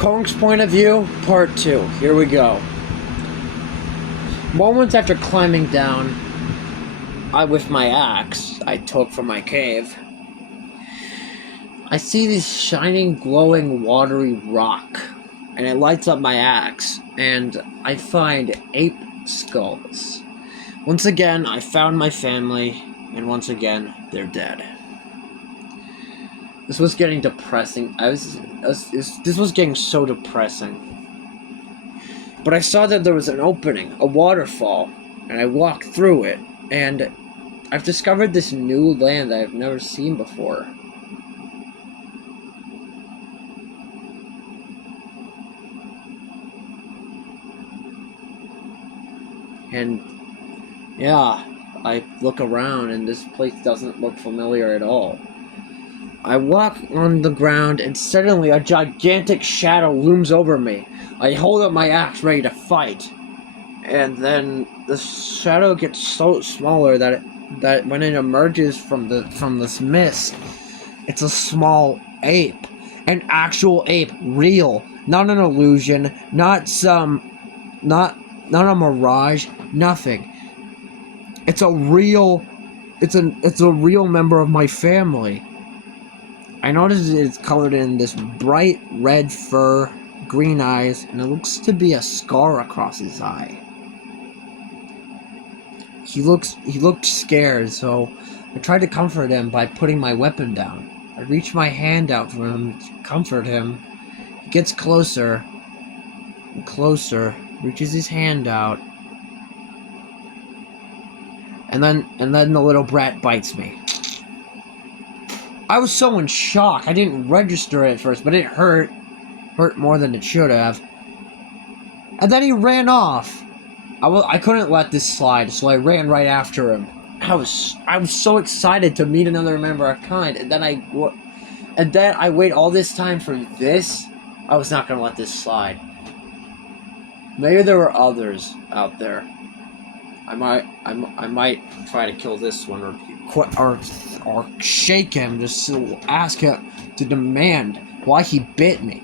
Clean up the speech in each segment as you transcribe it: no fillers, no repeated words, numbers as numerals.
Kong's point of view, part 2. Here we go. Moments after climbing down, with my axe I took from my cave, I see this shining, glowing, watery rock, and it lights up my axe, and I find ape skulls. Once again, I found my family, and once again, they're dead. This was getting depressing. This was getting so depressing. But I saw that there was an opening, a waterfall, and I walked through it, and I've discovered this new land that I've never seen before. And yeah, I look around and this place doesn't look familiar at all. I walk on the ground and suddenly a gigantic shadow looms over me. I hold up my axe ready to fight. And then the shadow gets so smaller that when it emerges from this mist, it's a small ape. An actual ape, real, not an illusion, not a mirage, nothing. It's a real member of my family. I noticed it's colored in this bright red fur, green eyes, and it looks to be a scar across his eye. He looked scared, so I tried to comfort him by putting my weapon down. I reached my hand out for him to comfort him. He gets closer and closer, reaches his hand out, and then the little brat bites me. I was so in shock, I didn't register it at first, but it hurt more than it should have. And then he ran off. I couldn't let this slide, so I ran right after him. I was so excited to meet another member of kind, and then I wait all this time for this. I was not gonna let this slide. Maybe there were others out there. I might try to kill this one or shake him, just to ask him to demand why he bit me.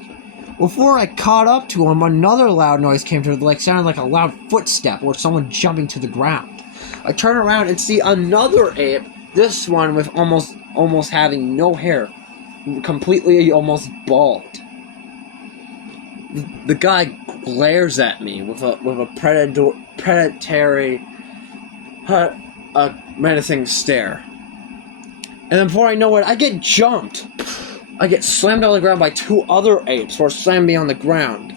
Before I caught up to him, another loud noise came to me, sounded like a loud footstep or someone jumping to the ground. I turn around and see another ape, this one with almost having no hair, completely almost bald. The guy glares at me with a predatory, menacing stare. And then before I know it, I get jumped. I get slammed on the ground by two other apes who are slamming me on the ground.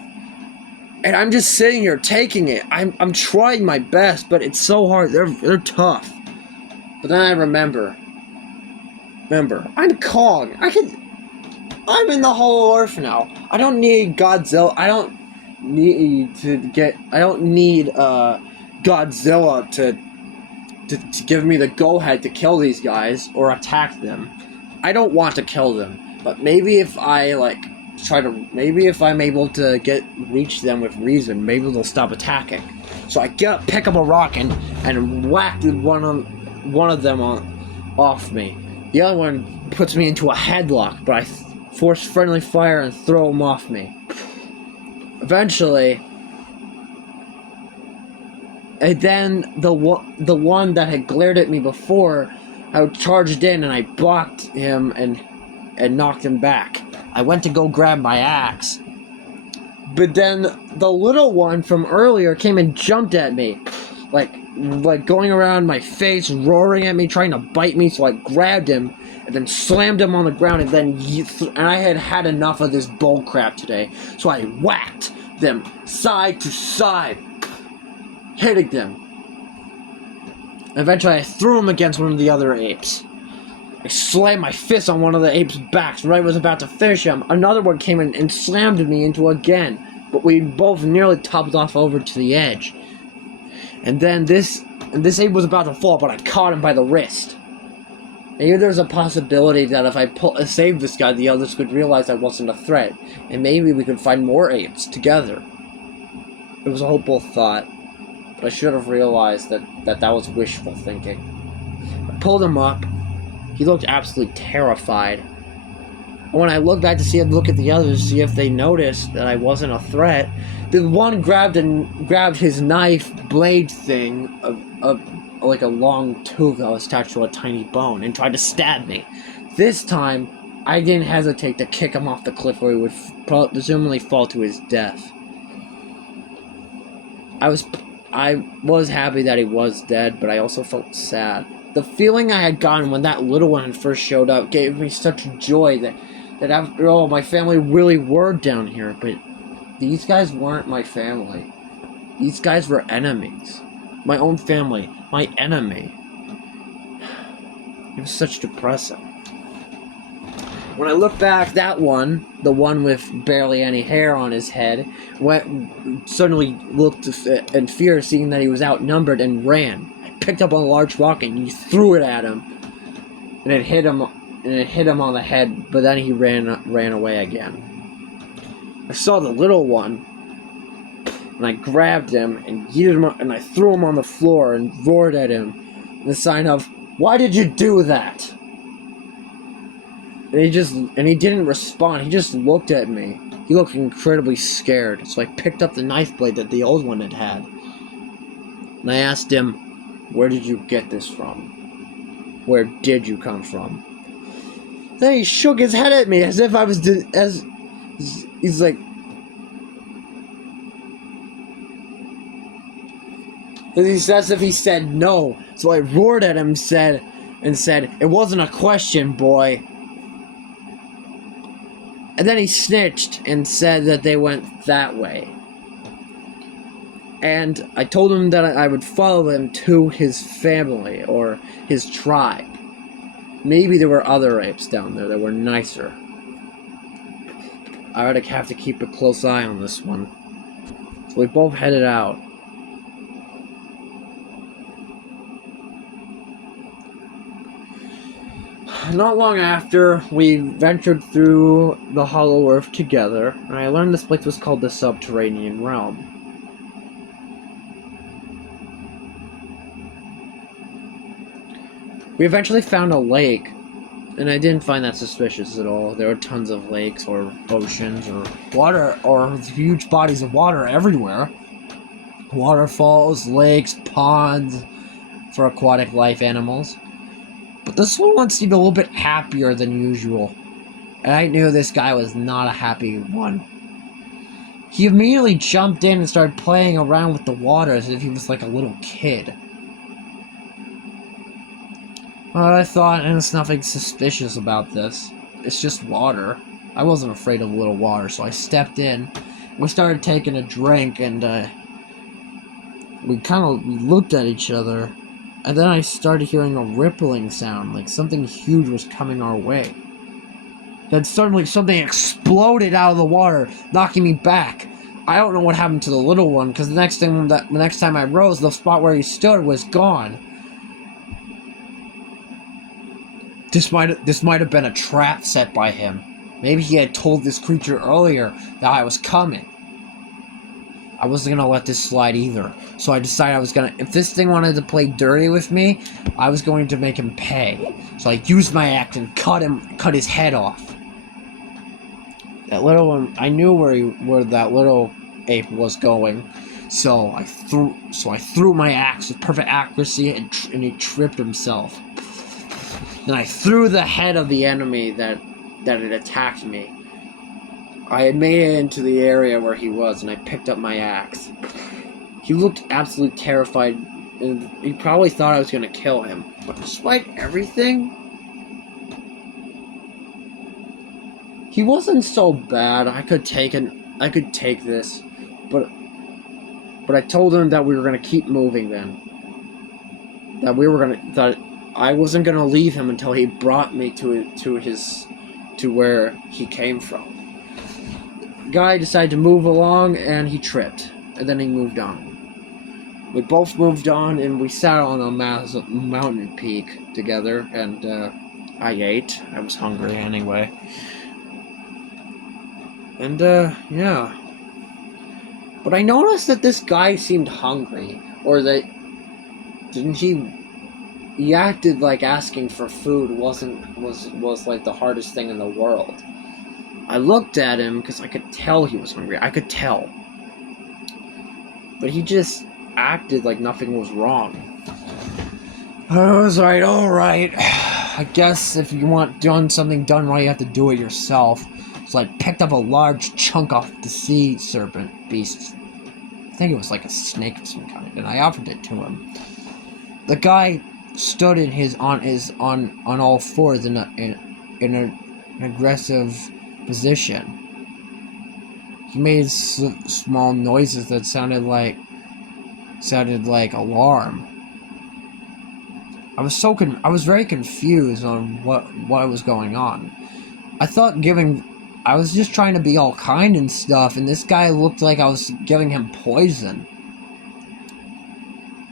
And I'm just sitting here taking it. I'm trying my best, but it's so hard. They're tough. But then I remember, I'm Kong. I'm in the Hollow Earth now. I don't need Godzilla. I don't need Godzilla to give me the go-ahead to kill these guys or attack them. I don't want to kill them, but maybe if I'm able to reach them with reason, maybe they'll stop attacking. So I pick up a rock and whack one of them off me. The other one puts me into a headlock, but I force friendly fire and throw him off me. Eventually, and then the one that had glared at me before, I charged in and I blocked him and knocked him back. I went to go grab my axe, but then the little one from earlier came and jumped at me, like going around my face, roaring at me, trying to bite me. So I grabbed him and then slammed him on the ground, and then and I had enough of this bull crap today, so I whacked them side to side, hitting them. Eventually, I threw him against one of the other apes. I slammed my fist on one of the apes' backs right when I was about to finish him. Another one came in and slammed me into again, but we both nearly topped off over to the edge. And then this ape was about to fall, but I caught him by the wrist. Maybe there's a possibility that if I saved this guy, the others could realize I wasn't a threat, and maybe we could find more apes together. It was a hopeful thought, but I should have realized that was wishful thinking. I pulled him up. He looked absolutely terrified. When I looked back to look at the others, see if they noticed that I wasn't a threat, the one grabbed his knife blade thing of like a long tooth that was attached to a tiny bone and tried to stab me. This time, I didn't hesitate to kick him off the cliff where he would presumably fall to his death. I was happy that he was dead, but I also felt sad. The feeling I had gotten when that little one first showed up gave me such joy that after all, my family really were down here, but these guys weren't my family. These guys were enemies. My own family, my enemy. It was such depressing. When I look back, that one, the one with barely any hair on his head, suddenly looked in fear, seeing that he was outnumbered, and ran. I picked up a large rock and threw it at him, and it hit him on the head. But then he ran away again. I saw the little one, and I grabbed him and yeeted him, and I threw him on the floor and roared at him, in the sign of, "Why did you do that?" And he didn't respond. He just looked at me. He looked incredibly scared. So I picked up the knife blade that the old one had. And I asked him, "Where did you get this from? Where did you come from?" Then he shook his head at me as if I was he's like, as if he said no. So I roared at him and said, "It wasn't a question, boy." And then he snitched and said that they went that way. And I told him that I would follow him to his family or his tribe. Maybe there were other apes down there that were nicer. I would have to keep a close eye on this one. So we both headed out. Not long after, we ventured through the Hollow Earth together, and I learned this place was called the Subterranean Realm. We eventually found a lake, and I didn't find that suspicious at all. There were tons of lakes, or oceans, or water, or huge bodies of water everywhere. Waterfalls, lakes, ponds for aquatic life animals. But this one seemed a little bit happier than usual, and I knew this guy was not a happy one. He immediately jumped in and started playing around with the water as if he was like a little kid. Well, I thought, and there's nothing suspicious about this. It's just water. I wasn't afraid of a little water, so I stepped in. We started taking a drink, and we looked at each other. And then I started hearing a rippling sound, like something huge was coming our way. Then suddenly something exploded out of the water, knocking me back. I don't know what happened to the little one, because the next time I rose, the spot where he stood was gone. This might have been a trap set by him. Maybe he had told this creature earlier that I was coming. I wasn't gonna let this slide either. So I decided if this thing wanted to play dirty with me, I was going to make him pay. So I used my axe and cut his head off. That little one, I knew where that little ape was going. So I threw my axe with perfect accuracy, and he tripped himself. Then I threw the head of the enemy that had attacked me. I had made it into the area where he was, and I picked up my axe. He looked absolutely terrified, and he probably thought I was going to kill him. But despite everything, he wasn't so bad. I could take this, but I told him that we were going to keep moving then. That I wasn't going to leave him until he brought me to where he came from. Guy decided to move along, and he tripped, and then he moved on. We both moved on, and we sat on a massive mountain peak together, and I ate. I was hungry anyway. And yeah. But I noticed that this guy seemed hungry, or that he acted like asking for food was like the hardest thing in the world. I looked at him because I could tell he was hungry. I could tell. But he just acted like nothing was wrong. I was like, alright. I guess if you want something done right, you have to do it yourself. So I picked up a large chunk off the sea serpent beast. I think it was like a snake of some kind, and I offered it to him. The guy stood on all fours in an aggressive position. He made small noises that sounded like alarm. I was very confused on what was going on. I was just trying to be all kind and stuff, and this guy looked like I was giving him poison.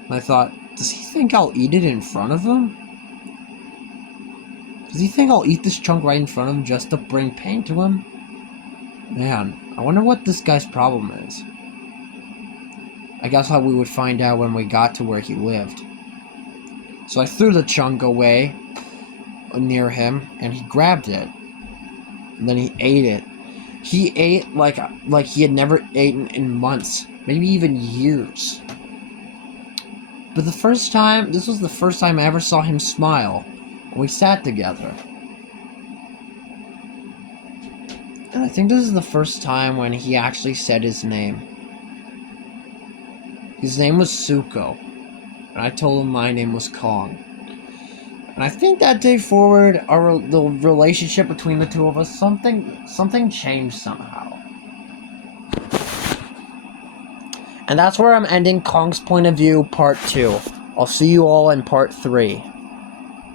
And I thought, does he think I'll eat it in front of him? Does he think I'll eat this chunk right in front of him just to bring pain to him? Man, I wonder what this guy's problem is. I guess how we would find out when we got to where he lived. So I threw the chunk away near him, and he grabbed it. And then he ate it. He ate like he had never eaten in months, maybe even years. But this was the first time I ever saw him smile. We sat together. And I think this is the first time when he actually said his name. His name was Suko. And I told him my name was Kong. And I think that day forward, the relationship between the two of us, something changed somehow. And that's where I'm ending Kong's Point of View Part 2. I'll see you all in Part 3.